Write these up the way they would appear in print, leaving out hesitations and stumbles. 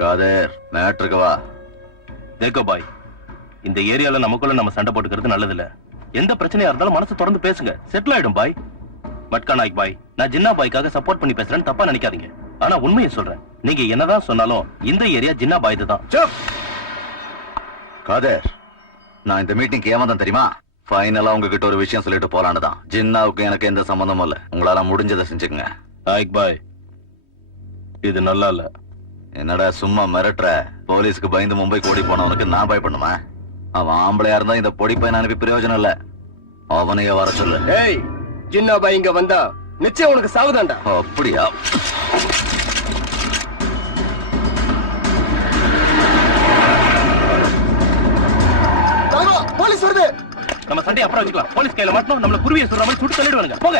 காதர் மேட்ருக்கு வா. தேக்கோ பாய், இந்த ஏரியால நமக்குள்ள நம்ம சண்டை போட்டுக்கிறது நல்லது இல்ல. எந்த பிரச்சனையா இருந்தாலும் மனசு திறந்து பேசுங்க, செட்டில் ஆயிடும் பாய். மட்கா நாய்க் பாய், நான் ஜின்னா பாய்க்காக சப்போர்ட் பண்ணி பேசுறேன்னு தப்பா நினைக்காதீங்க. ஆனா உண்மையை சொல்றேன், நீங்க என்னதான் சொன்னாலும் இந்த ஏரியா ஜின்னா பாய் தான். காதர், நான் இந்த மீட்டிங்க்கு ஏமாதான் தெரியுமா? ஃபைனலா உங்ககிட்ட ஒரு விஷயம் சொல்லிட்டு போலான்னு தான். ஜின்னாவுக்கு எனக்கு எந்த சம்பந்தமும் இல்ல. உங்களால முடிஞ்சதை செஞ்சுக்கங்க. நாய்க் பாய், இது நல்லா இல்ல. என்னடா சும்மா மிரட்டுற? போலீஸ்க்கு பயந்து மும்பை ஓடி போனவனுக்கு நான் பயப்படணுமா? அவன் ஆம்பளையா இருந்தா இந்த பொடி பையன் அனுப்பி பிரயோஜனம் இல்ல. அவனையே வர சொல்லு. ஏய், ஜின்னா பாய் இங்க வந்தா நிச்சயம் உனக்கு சாவுதான்டா. அப்படியா? போலீஸ் வருது. நம்ம சண்டையை அப்புறம் வச்சுக்கலாம். போலீஸ் கையில மாட்டணும், நம்மள குருவியை சொல்ற மாதிரி சுட்டு தள்ளிடுவாங்க. போங்க.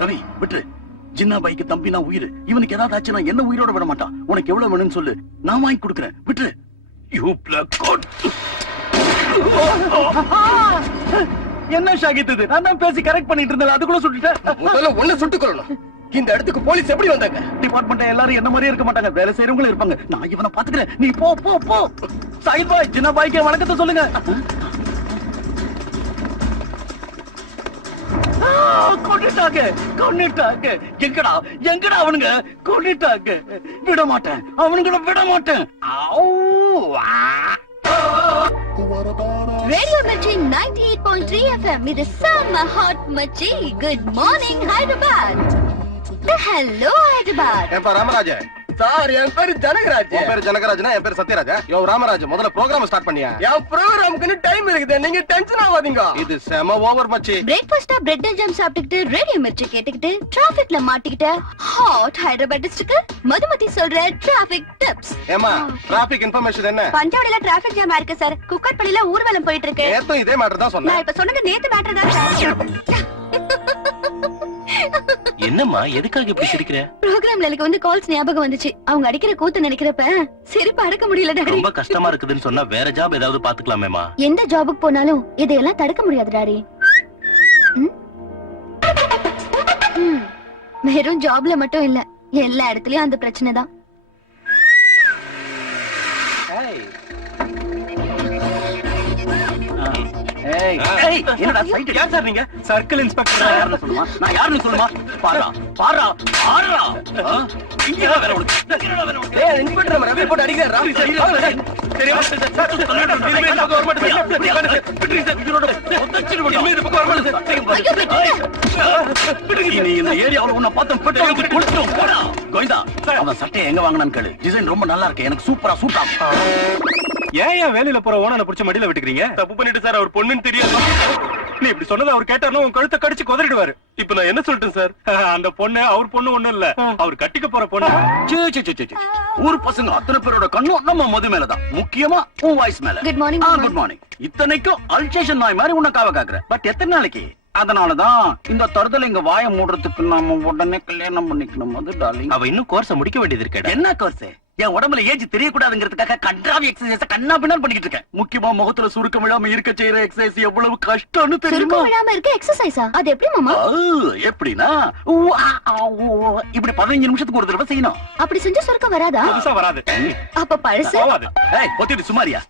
ரவி விட்டு. ஜின்னா பைக்கு தம்பி நான் உயிர். இவனுக்கு ஏதாவது ஆச்சுன்னா என்ன உயிரோட விட மாட்டான். உனக்கு எவ்வளவு வேணும்னு சொல்லு, நான் வாங்கி கொடுக்குறேன். விட்டு. என்ன ஷாகித் இது? நான் தான் பேசி கரெக்ட் பண்ணிட்டு இருந்தேன், அதுக்குள்ள சுட்டுட்டேன். முதல்ல ஒண்ணு சுட்டுக் கொள்ளணும். இந்த இடத்துக்கு போலீஸ் எப்படி வந்தாங்க? டிபார்ட்மெண்ட் எல்லாரும் என்ன மாதிரியே இருக்க மாட்டாங்க, வேலை செய்யறவங்களும் இருப்பாங்க. நான் இவனை பாத்துக்கிறேன், நீ போ போ போ. சாயித் பாய், ஜின்னா பாய்க்கு வணக்கத்தை சொல்லுங்க. கொண்டுட்டாங்க கொண்டுட்டாங்க. எங்கடா எங்கடா அவனுங்க? கொண்டுட்டாங்க. விட மாட்டேன், அவனுங்களை விட மாட்டேன். Radio Mirchi 98.3 FM. இது செம்ம ஹாட் மச்சி. Good morning Hyderabad. Hello Hyderabad. ஏப்பா ராமராஜ். சார், என் பேரு ஜனகராஜ். உன் பேரு ஜனகராஜ்னா என் பேரு சத்யராஜா. யோ ராமராஜ், முதல்ல ப்ரோகிராம் ஸ்டார்ட் பண்ணியா? என் ப்ரோகிராமுக்கு டைம் இருக்குது, நீங்க டென்ஷன் ஆகாதீங்க. இது செம ஓவர் மச்சி. பிரேக்ஃபாஸ்டா பிரெட் அண்ட் ஜாம் சாப்பிட்டுக்கிட்டு ரேடியோ மிர்ச்சி கேட்டுக்கிட்டு டிராபிக்ல மாட்டிக்கிட்ட ஹாட் ஹைதராபாத்திஸ்டுக்கு மதுமதி சொல்ற டிராபிக் டிப்ஸ். ஏமா, டிராபிக் இன்ஃபர்மேஷன் என்ன? பஞ்சாவடில டிராபிக் ஜாம் இருக்கு சார். குக்கர்பள்ளியில ஊர்வலம் போயிட்டு இருக்கு. நேத்தும் இதே மேட்டர் தான் சொன்னேன். நான் இப்ப சொன்னது நேத்து மேட்டர் தான் சார். என்னம்மா, எதுக்காக இப்படி சிரிக்கிற? ப்ரோகிராம்ல எனக்கு வந்து கால்ஸ் ஞாபகம் வந்துச்சு. அவங்க அடிக்கிற கூத்து நினைக்கிறப்ப சிரிப்பு அடக்க முடியல டாடி. ரொம்ப கஷ்டமா இருக்குதுன்னு சொன்னா வேற ஜாப் ஏதாவது பாத்துக்கலாமேமா. எந்த ஜாபுக்கு போனாலும் இதையெல்லாம் தடுக்க முடியாது டாடி. வெறும் ஜாப்ல மட்டும் இல்ல, எல்லா இடத்துலயும் அந்த பிரச்சனை தான். என்னடா சைட்? யார் சார் நீங்க? Circle inspector. யாருன்னு சொல்லுமா? நான் யாருன்னு சொல்லுமா? பாரா பாரா பாரா. இங்க வேற ஒண்ணு. ஏய், இன்ஸ்பெக்டர் நம்ம ரவி போட்டு அடிக்கிறாரா? தெரியுமா சார்? இனிமே இந்த பக்கம் வர மாட்டேன் சார். விட்டுருங்க சார். இவரோட இனிமே இந்த பக்கம் வர மாட்டேன் சார். நீ இந்த ஏரியாவுல உன்னை பார்த்து பெட்ரோல் குடிச்சிட்டோம். போடா கோவிந்தா, அவன் சட்டையை எங்க வாங்கினான்னு கேளு. டிசைன் ரொம்ப நல்லா இருக்கு, எனக்கு சூப்பரா சூட் ஆகும். ஏன் வேலையில போற ஓனனை புடிச்ச மடியில விட்டுக்கிறீங்க? தப்பு பண்ணிட்டு சார், அவர் பொண்ணுன்னு தெரியாது. நீ இப்படி சொன்னது அவர் கேட்டாருன்னா உன் கழுத்தை கடிச்சு கொதறிடுவாரு. இப்ப நான் என்ன சொல்லிட்டேன் சார்? அந்த பொண்ணு அவர் பொண்ணு ஒண்ணும் இல்ல, அவர் கட்டிக்க போற பொண்ணு. ஊர் பசங்க அத்தனை பேரோட கண்ணும் நம்ம மது மேலதான், முக்கியமா உன் வாய்ஸ் மேல. Good morning. Good morning. இத்தனைக்கும் அல்சேஷன் நாய் மாதிரி உன்னை காவ காக்குற. பட் எத்தனை நாளைக்கு? அதனாலதான் இந்த தருதல இங்க வாய மூடுறதுக்கு நாம உடனே கல்யாணம் பண்ணிக்கணும். அது டார்லிங், அவ இன்னும் கோர்ஸ முடிக்க வேண்டியது இருக்கேடா. என்ன கோர்ஸ்? என் உடம்புல ஏஜ் தெரியக்கூடாதுங்கிறதுக்காக கன்றாவி எக்ஸசைஸ் கண்ணா பின்னான்னு பண்ணிக்கிட்டு இருக்கேன். முக்கியமா முகத்துல சுருக்கம் விழாம இருக்க செய்யற எக்ஸசைஸ் எவ்வளவு கஷ்டம்னு தெரியுமா? சுருக்கம் விழாம இருக்க எக்ஸசைஸா? அது எப்படி மாமா? எப்படின்னா இப்படி 15 நிமிஷத்துக்கு ஒரு தடவை செய்யணும். அப்படி செஞ்சா சுருக்கம் வராதா? புதுசா வராது. அப்ப பழசு? ஏய் பொத்திட்டு சுமாரியா?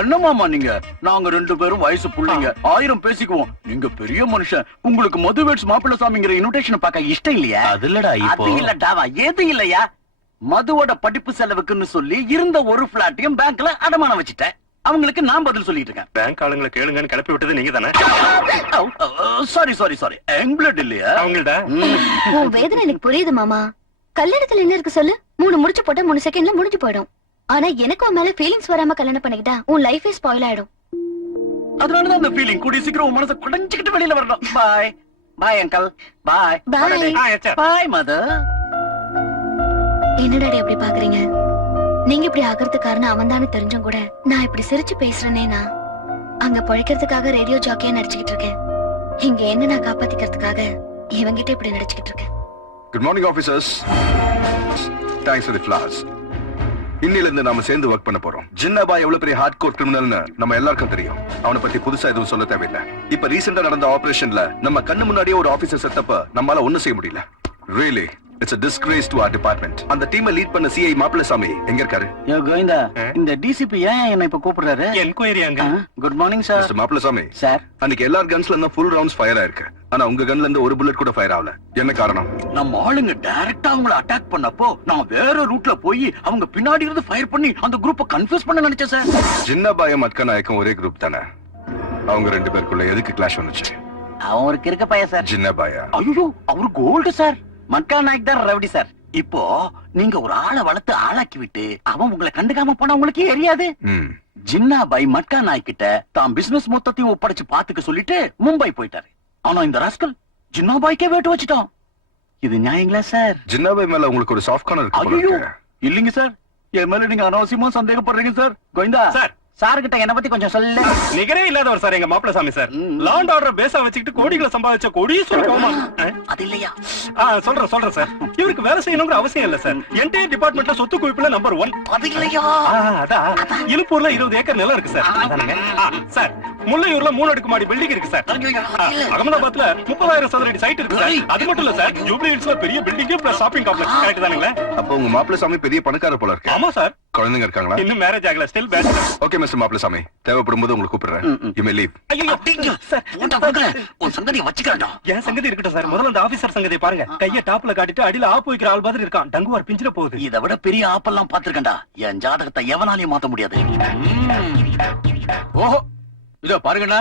என்ன மாமா நீங்க? நாங்க 2 பேரும் வயசு புள்ளைங்க, 1000 பேசிக்குவோம். நீங்க பெரிய மனுஷன், உங்களுக்கு மதுவேட்ஸ் மாப்பிள்ள சாமிங்கிற இன்விடேஷன் பார்க்க இஷ்டம் இல்லையா? அது இல்லடா. இப்போ அது இல்லடாவா, ஏது இல்லையா? மதுவோட படிப்பு செலவுக்குன்னு சொல்லி இருந்த ஒரு பிளாட்டையும் பேங்க்ல அடமானம் வச்சுட்டேன். அவங்களுக்கு நான் பதில் சொல்லிட்டு இருக்கேன். பேங்க் ஆளுங்களை கேளுங்கன்னு கிளப்பி விட்டது நீங்க தானே? சாரி சாரி சாரி, எங்கிலட் இல்லையா அவங்கள்ட்ட? உன் வேதனை எனக்கு புரியுது மாமா. கல்யாணத்துல என்ன இருக்கு சொல்லு? 3 முடிச்சு போட்டா 3 செகண்ட்ல முடிஞ்சு போயிடும். ஆனா எனக்கு உன் மேல ஃபீலிங்ஸ் வராம கல்யாணம் பண்ணிக்கிட்டா உன் லைஃபே ஸ்பாயில் ஆயிடும். அதனாலதான் அந்த ஃபீலிங் கூடி சீக்கிரம் உன் மனசை குடைஞ்சுக்கிட்டு வெளியில வரணும். பாய் பாய் அங்கிள். பாய் பாய் பாய் மதர். என்ன டாடி அப்படி பாக்குறீங்க? நீங்க இப்படி ஆகிறதுக்கு காரணம் அவன் தானே தெரிஞ்சும் கூட நான் இப்படி சிரிச்சு பேசுறேனேனா அங்க பழைக்கிறதுக்காக ரேடியோ ஜாக்கியா நடிச்சுக்கிட்டு இருக்கேன். இங்க என்ன நான் காப்பாத்திக்கிறதுக்காக இவங்கிட்ட இப்படி நடிச்சுக்கிட்டு இருக்கேன். Good morning officers. Thanks for the flowers. இன்னில இருந்து நாம சேர்ந்து ஒர்க் பண்ண போறோம். ஜின்னா பாய் எவ்வளவு பெரிய ஹார்ட் கோர் கிரிமினல்னு நம்ம எல்லாருக்கும் தெரியும். அவனை பத்தி புதுசா எதுவும் சொல்ல தேவையில்லை. இப்ப ரீசெண்டா நடந்த ஆபரேஷன்ல நம்ம கண்ணு முன்னாடியே ஒரு ஆபீசர் செத்தப்ப நம்மால ஒண்ணும் செய்ய முடியல. Really it's a disgrace to our department. அந்த டீமை லீட் பண்ண சிஐ மாப்பிள்ளசாமி எங்க இருக்காரு? யோ கோவிந்தா, இந்த டிசிபி ஏன் என்ன இப்ப கூப்பிடுறாரு? என்கொயரி அங்க. Good morning sir. Mister Mappillaisamy sir, அன்னைக்கு எல்லா கன்ஸ்ல இருந்தும் ஃபுல் ரவுண்ட்ஸ் ஃபயர் ஆயிருக்கு. ஆனா உங்க கன்ல இருந்து ஒரு புல்லட் கூட ஃபயர் ஆகல. என்ன காரணம்? நம்ம ஆளுங்க டைரக்டா அவங்கள அட்டாக் பண்ணப்போ நான் வேற ரூட்ல போய் அவங்க பின்னாடி இருந்து ஃபயர் பண்ணி அந்த குரூப்பை கன்ஃபியூஸ் பண்ண நினைச்சேன் சார். ஜின்னா பாயும் மட்கா நாயக்கும் ஒரே குரூப் தானே? அவங்க ரெண்டு பேருக்குள்ள எதுக்கு கிளாஷ் வந்துச்சு? அவன் ஒரு கிறுக்க பையன் சார். ஜின்னா பாயா? ஐயோ, அவரு கோல்டு சார். மட்கா நாயக் தான் ரவுடி சார். இப்போ நீங்க ஒரு ஆளை வளர்த்து ஆளாக்கி விட்டு அவன் உங்களை கண்டுக்காம போனா உங்களுக்கு எரியாது. ஜின்னா பாய் மட்கா நாய் கிட்ட தான் பிசினஸ் மொத்தத்தையும் ஒப்படைச்சு பாத்துக்க சொல்லிட்டு மும்பை போயிட்டாரு. ஆனா இந்த ராஸ்கல் ஜின்னா பாய்க்கே வேட்டு வச்சுட்டான். இது நியாயங்களா சார்? ஜின்னா பாய் மேல உங்களுக்கு ஒரு சாஃப்ட் கார்னர் இருக்கு போல ஐயோ இருக்கு. இல்லைங்க சார், என் மேல நீங்க அனாவசியமா சந்தேகப்படுறீங்க சார். கோவிந்தா சார், சார் கிட்ட என்ன பத்தி கொஞ்சம் சொல்லு. நிகரே இல்லாதவர் சார் எங்க மாப்பிள்ளசாமி சார். லாண்ட் ஆர்டர் பேஸா வச்சுக்கிட்டு கோடிகளை சம்பாதிச்ச கோடீஸ்வரர் கோமா. அது இல்லையா? சொல்றேன் சார். இவருக்கு வேலை செய்யணுங்கிற அவசியம் இல்ல சார். என்டையர் டிபார்ட்மெண்ட்ல சொத்து குவிப்புல நம்பர் 1. அது இல்லையா? அதான் இலுப்பூர்ல 20 ஏக்கர் நிலம் இருக்கு சார். அதானங்க. சார், முல்லையூர்ல 3 அடுக்குமாடி பில்டிங் இருக்கு சார். அகமதாபாத்ல 30,000 சதுர அடி சைட் இருக்கு சார். அது மட்டும் இல்ல சார், ஜூப்ளி ஹில்ஸ்ல பெரிய building plus shopping complex. Correct தானுங்களா? அப்ப உங்க மாப்பிள்ளசாமி பெரிய பணக்காரர் போல இருக்கு. ஆமா சார். குழந்தைங்க இருக்காங்களா? இன்னும் மேரேஜ் ஆகல, ஸ்டில் பேச்சுலர். ஓகே மிஸ்டர் மாப்பிள்ளசாமி, தேவைப்படும் போது உங்களுக்கு கூப்பிடுறேன். You may leave. ஐயோ சார், உன் சங்கதியை வச்சுக்கிறா. என் சங்கதி இருக்கட்டும் சார். முதல்ல அந்த ஆபீசர் சங்கதியை பாருங்க. கைய டாப்ல காட்டிட்டு அடியில ஆப்பு வைக்கிற ஆள் மாதிரி இருக்கான். டங்குவார் பிஞ்சிர போகுது. இதை விட பெரிய ஆப்பெல்லாம் பாத்துருக்கேன்டா. என் ஜாதகத்தை எவனாலையும் மாத்த முடியாது. ஓஹோ, இதோ பாருங்கண்ணா,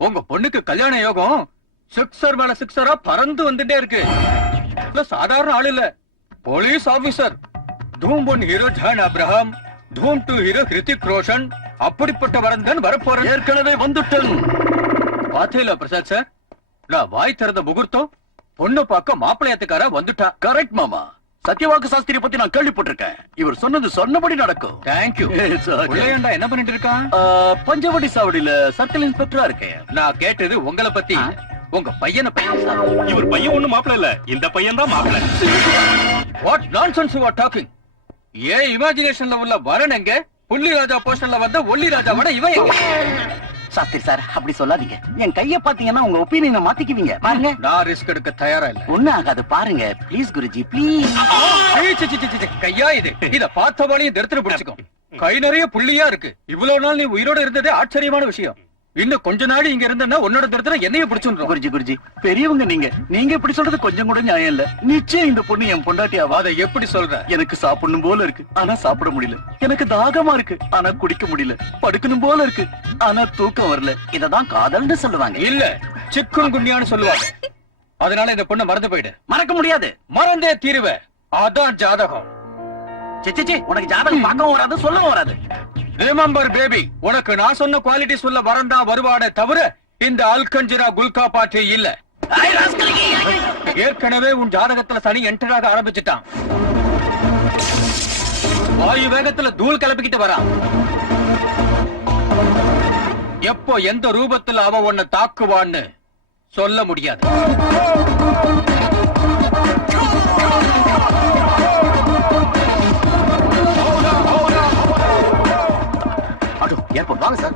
உங்க பொண்ணுக்கு கல்யாண யோகம் சிக்ஸர் மேல சிக்ஸரா பறந்து வந்துட்டே இருக்கு. சாதாரண ஆள் இல்ல, போலீஸ் ஆபீசர். தூம் 1 ஹீரோ ஜான் அப்ரஹாம், தூம் 2 ஹீரோ ஹிருத்திக் ரோஷன். அப்படிப்பட்ட வரந்தன் வரப்போற ஏற்கனவே வந்துட்டேன். பாத்தீங்களா பிரசாத் சார், நான் வாய் திறந்த முகூர்த்தம் பொண்ணு பார்க்க மாப்பிள்ளையத்துக்கார வந்துட்டா. கரெக்ட் மாமா. சத்யவாக்கு சாஸ்திரி பத்தி நான் கேள்விப்பட்டிருக்கேன். இவர் சொன்னது சொன்னபடி நடக்கும். தேங்க்யூ. உள்ளேண்டா என்ன பண்ணிட்டு இருக்கான்? பஞ்சவடி சாவடியில சர்க்கிள் இன்ஸ்பெக்டரா இருக்கேன். நான் கேட்டது உங்களை பத்தி. உங்க பையனை பத்தி. இவர் பையன் ஒண்ணு மாப்பிள்ள இல்ல, இந்த பையன் தான் மாப்பிள்ள. What nonsense you are talking? ஏன் இமேஜினேஷன்ல உள்ள வரன் எங்க? புள்ளி ராஜா போஸ்டர்ல வந்த ஒல்லி ராஜா விட இவன் எங்க? சாஸ்திரி சார், அப்படி சொல்லாதீங்க. என் கைய பாத்தீங்கன்னா உங்க ஒப்பீனியனை மாத்திக்குவீங்க. பாருங்க, நான் ரிஸ்க் எடுக்க தயாரா இல்ல. ஒண்ணு ஆகாது, பாருங்க ப்ளீஸ் குருஜி ப்ளீஸ். கையா இது? இத பார்த்தவளையும் தடுத்து பிடிச்சுக்கோ. கை நிறைய புள்ளியா இருக்கு. இவ்வளவு நாள் நீ உயிரோட இருந்ததே ஆச்சரியமான விஷயம். இன்னும் கொஞ்ச நாள் இங்க இருந்தனா உன்னோட தடுத்துல என்னைய பிடிச்சுரும். குருஜி பெரியவங்க நீங்க இப்படி சொல்றது கொஞ்சம் கூட நியாயம் இல்ல. நிச்சயம் இந்த பொண்ணு என் பொண்டாட்டியாவா? அதை எப்படி சொல்ற? எனக்கு சாப்பிடணும் போல இருக்கு, ஆனா சாப்பிட முடியல. எனக்கு தாகமா இருக்கு, ஆனா குடிக்க முடியல. படுக்கணும் போல இருக்கு, ஆனா தூக்கம் வரல. இததான் காதல்னு சொல்லுவாங்க. இல்ல, சிக்குன் குண்டியான்னு சொல்லுவாங்க. அதனால இந்த பொண்ணை மறந்து போயிடு. மறக்க முடியாது, மறந்தே தீருவ. அதான் ஜாதகம். சிச்சி, உனக்கு ஜாதகம் பார்க்கவும் வராது, சொல்லவும் வராது. ரிமெம்பர் பேபி, உனக்கு நான் சொன்ன குவாலிட்டி சொல்ல வரந்தா வருவானே தவிர இந்த அல்கஞ்சிரா குல்கா பாட்டி இல்ல. ஏற்கனவே உன் ஜாதகத்துல சனி என்டராக ஆரம்பிச்சுட்டான். வாயு வேகத்துல தூள் கிளப்பிக்கிட்டு வரான். எப்போ எந்த ரூபத்துல அவ உன்னை தாக்குவான்னு சொல்ல முடியாது. ஏற்படும் வாங்க சார்.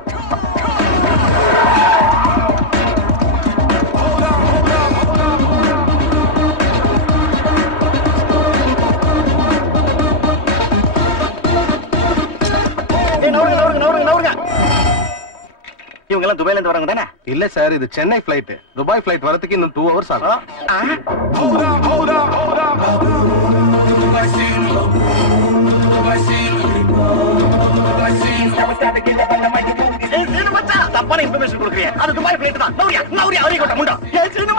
இவங்க எல்லாம் துபாயில இருந்து வரவங்க தானே? இல்ல சார், இது சென்னை பிளைட். துபாய் பிளைட் வரதுக்கு இன்னும் 2 hours ஆகும். தப்பான இன்ஃபர்மேஷன் கொடுக்குறீங்க. அது துபாய் பிளைட் தான். நௌரியா அவரே கொட்ட முண்டா. சீனு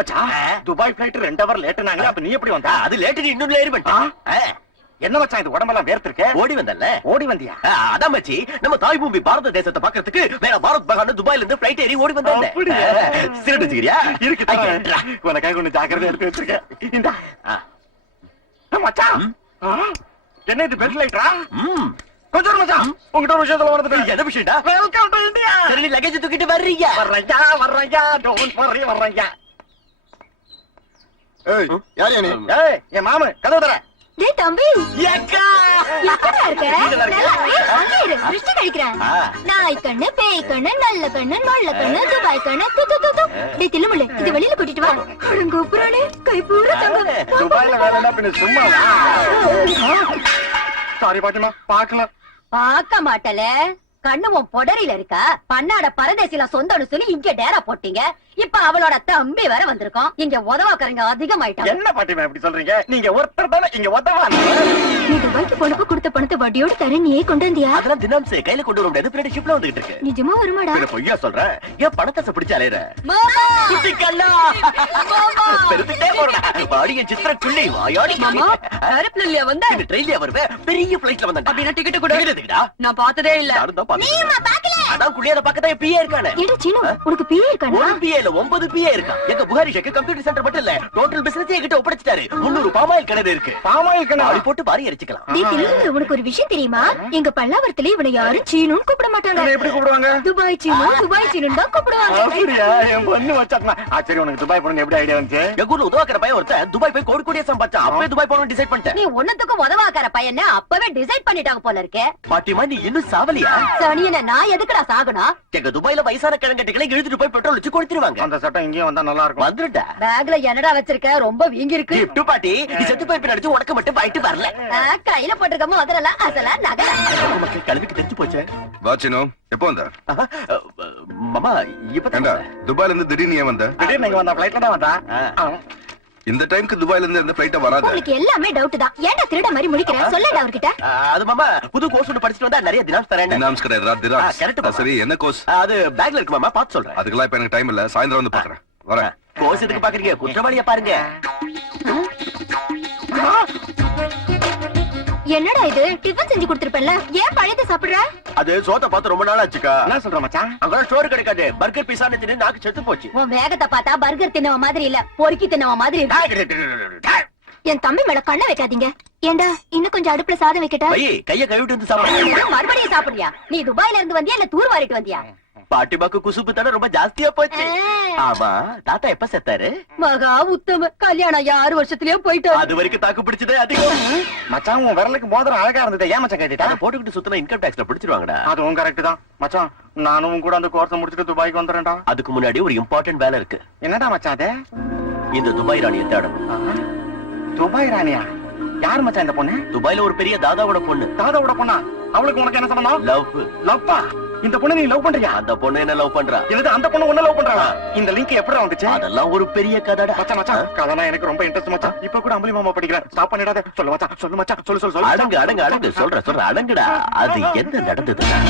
மச்சான், துபாய் பிளைட் 2 hour லேட்னாங்க. அப்ப நீ எப்படி வந்த? அது லேட் இன்னும் லேட் பண்ணிட்டான். என்ன மச்சான் இது உடம்பெல்லாம் வேர்த்திருக்க? ஓடி வந்தல்ல ஓடி வந்தியா? அதான் மச்சி நம்ம தாய் பூமி பாரத தேசத்தை பாக்குறதுக்கு வேற பாரத் பகான் துபாயில இருந்து பிளைட் ஏறி ஓடி வந்தேன். அப்படியா? சிரட்டு வச்சுக்கிறியா? இருக்கு உனக்காக கொஞ்சம் ஜாக்கிரதை எடுத்து வச்சிருக்கேன். இந்தா. மச்சான் என்ன இது பெல்ட் லைட்டா? கொஞ்சம் மச்சான் உங்ககிட்ட ஒரு விஷயத்துல வந்துட்டேன். எதை விஷயம்டா? Welcome to India. சரி நீ லக்கேஜ் தூக்கிட்டு வர்றீங்க. வர்றேன் டோன்ட் வர்றீ வர்றேன். ஏய் யார் நீ? ஏய் என் மாமு கதவு தர. டேய் தம்பி, ஏக்கா எப்படா இருக்க? நல்லா ஏய், அங்கே இரு, திருஷ்டி கழிக்கிறேன். நாய் கண்ணு, பேய் கண்ணு, நல்ல கண்ணு, நல்ல கண்ணு, துபாய் கண்ணு, து, து, து, து. டேய் தில்லுமுள்ளு, இது வெளியில கூட்டிட்டு வா. அடங்கோப்புறானே, கை பூரா தங்கம். துபாயில வேலை என்ன பின்ன சும்மா சாரி பாட்டிமா பார்க்கல. பார்க்க மாட்டல கண்ணு உன் பொடரியில இருக்கா? பன்னாட பரதேசில சொந்தம்னு சொல்லி இங்க டேரா போட்டீங்க. இப்ப அவளோட தம்பி வேற வந்திருக்கோம். இங்க உதவாக்கறங்க அதிகமாயிட்டாங்க. என்ன பாட்டிமா இப்படி சொல்றீங்க? நீங்க ஒருத்தர் தானே இங்க உதவா. நீ துபாய்க்கு போனப்ப கொடுத்த பணத்தை வட்டியோட தர நீயே கொண்டு வந்தியா? அதெல்லாம் தினம் கையில கொண்டு வர முடியாது. பின்னாடி ஷிப்ல வந்துகிட்டு இருக்கு. நிஜமா வருமாடா? பின்ன பொய்யா சொல்றேன். ஏன் பணத்தை பிடிச்சு அலையற? மாமா குட்டி கல்லா பெருத்துட்டே போறடா. பாடிய சித்திர துள்ளி வாயாடி மாமா ஏரோப்ளேன்ல வந்த இந்த ட்ரெயின்ல வருவேன். பெரிய ஃளைட்ல வந்தேன். அப்படினா டிக்கெட் கொடு. எதுக்குடா? நான் பார்த்ததே இல்ல. யாரும் தான் பாக்கல. அதான் குளியாத பக்கத்துல பிஏ இருக்கானே. ஏடா சீனு, உனக்கு பிஏ இருக்கானா? ஒரு பிஏ இல்ல 9 பிஏ இருக்கான். எங்க புகாரி ஷேக் கம்ப்யூட்டர் சென்டர் மட்டும் இல்ல டோட்டல் பிசினஸ் என்கிட்ட ஒப்படைச்சிட்டாரு. 300 பாமாயில் கிணறு இருக்கு. பாமாயில் கிணறு ஆளி போட்டு பாரி எரிச்சுக்கலாம். டேய் தில்லுமுள்ளு, உனக்கு ஒரு விஷயம் தெரியுமா? எங்க பல்லாவரத்துல இவனை யாரும் சீனுன்னு கூப்பிட மாட்டாங்க. எப்படி கூப்பிடுவாங்க? துபாய் சீனு, துபாய் சீனுன்னு தான் கூப்பிடுவாங்க. அப்படியா? என் பொண்ணு வச்சாட்னா. சரி உனக்கு துபாய் போகணும்னு எப்படி ஐடியா வந்துச்சு? எங்க ஊர்ல உதவாக்கிற பையன் ஒருத்தன் துபாய் போய் கோடி கோடியா சம்பாதிச்சான். அப்பவே துபாய் போகணும்னு டிசைட் பண்ணிட்டேன். நீ ஒண்ணுத்துக்கு உதவாக்கற பையனை அப்பவே டிசைட் பண்ணிட்டாங்க போல இருக்கே. பாட்டிமா நீ இன்னும் சாவலியா? சனியன நான் எதுக்குடா சாகணும்? எங்க துபாயில வயசான கிழங்கட்டிகளை இழுத்துட்டு போய் பெட்ரோல் வச்சு கொடுத்துருவாங்க. அந்த சட்டம் இங்கேயும் வந்தா நல்லா இருக்கும். வந்துட்டா பேக்ல என்னடா வச்சிருக்க? ரொம்ப வீங்கி இருக்கு. கிஃப்ட் பாட்டி நீ செத்து போய் பின்னாடி உனக்கு மட்டும் வாயிட்டு வரல. கையில போட்டிருக்க முதல்ல அசல நகல. நமக்கு கல்விக்கு தெரிஞ்சு போச்சு. வாச்சினோ எப்போ வந்த? மாமா ஏண்டா இப்ப துபாயில இருந்து திடீர்னு ஏன் வந்த? திடீர்னு இங்க வந்தா ஃளைட்ல தான் வந்தா. இந்த டைம்க்கு துபாயில இருந்து எந்த ஃளைட்ட வராது. உங்களுக்கு எல்லாமே டவுட் தான். ஏன்டா திருட மாதிரி முடிக்கிற? சொல்லடா அவர்கிட்ட. அது மாமா புது கோர்ஸ் ஒன்று படிச்சுட்டு வந்தா நிறைய தினாம்ஸ் தரேன். தினாம்ஸ் கிடையாது தினாம்ஸ். correct மாமா. சரி என்ன கோர்ஸ்? அது பேக்ல இருக்கு மாமா பார்த்து சொல்றேன். அதுக்கெல்லாம் இப்ப எனக்கு டைம் இல்ல. சாயந்தரம் வந்து பாக்குறேன். வரேன். கோர்ஸ் எதுக்கு பாக்குறீங்க? குற்றவாளியா பாருங்க. என்னடா இது? டிஃபன் செஞ்சு கொடுத்திருப்பேன்ல, ஏன் பழையத சாப்பிடுற? அது சோத்த பார்த்து ரொம்ப நாள் ஆச்சுக்கா. என்ன சொல்ற மச்சான்? அங்க ஸ்டோர் கிடைக்காது. பர்கர் பீஸா தின்னு நாக்கு செத்து போச்சு. உன் வேகத்தை பார்த்தா பர்கர் தின்னவ மாதிரி இல்ல, பொறுக்கி தின்னவ மாதிரி இருக்கு. என் தம்பி மேல கண்ண வைக்காதீங்க. ஏண்டா இன்னும் கொஞ்சம் அடுப்புல சாதம் வைக்கட்டா? பையே கைய கழுவிட்டு வந்து சாப்பிடு. மறுபடியும் சாப்பிடுறியா? நீ துபாயில இருந்து வந்தியா இல்ல தூர் வாரிட்டு வந்தியா? பாட்டிமாக்கு குசுப்பு தானே ரொம்ப ஜாஸ்தியா போச்சு. ஆமா தாத்தா எப்ப செத்தாரு? மகா உத்தம கல்யாணம் 6 வருஷத்துலயே போயிட்டு அது வரைக்கும் தாக்கு பிடிச்சதே அதிகம். மச்சான் உன் விரலுக்கு மோதிரம் அழகா இருந்தது. ஏன் மச்சான் கேட்டுட்டா? அதை போட்டுக்கிட்டு சுத்தினா இன்கம் டாக்ஸ்ல பிடிச்சிருவாங்கடா. அதுவும் கரெக்ட் தான் மச்சான். நானும் உன் கூட அந்த கோர்ஸ் முடிச்சுட்டு துபாய்க்கு வந்துறேன்டா. அதுக்கு முன்னாடி ஒரு இம்பார்ட்டன்ட் வேலை இருக்கு. என்னடா மச்சான் அது? இந்த துபாய் ராணியை தேடணும். துபாய் ராணியா? யார் மச்சான் இந்த பொண்ணு? துபாய்ல ஒரு பெரிய தாதாவோட பொண்ணு. தாதாவோட பொண்ணா? அவளுக்கு உனக்கு என்ன சம்பந்தம்? லவ். லவ்வா? இந்த பொண்ணு நீ லவ் பண்றியா? அந்த பொண்ணு என்ன லவ் பண்றா? என்னது அந்த பொண்ணு உன்ன லவ் பண்றாளா? இந்த லிங்க் எப்படி வந்துச்சு? அதெல்லாம் ஒரு பெரிய கதைடா. மச்சான் மச்சான் கதைனா எனக்கு ரொம்ப இன்ட்ரெஸ்ட் மச்சான். இப்ப கூட அம்பலி மாமா படிக்கிறேன். ஸ்டாப் பண்ணிடாத. சொல்லு மச்சான் சொல்லு மச்சான் சொல்லு சொல்லு சொல்லு. அடங்கு அடங்கு அடங்கு சொல்ற சொல்ற அடங்குடா. அது என்ன நடந்ததுன்னா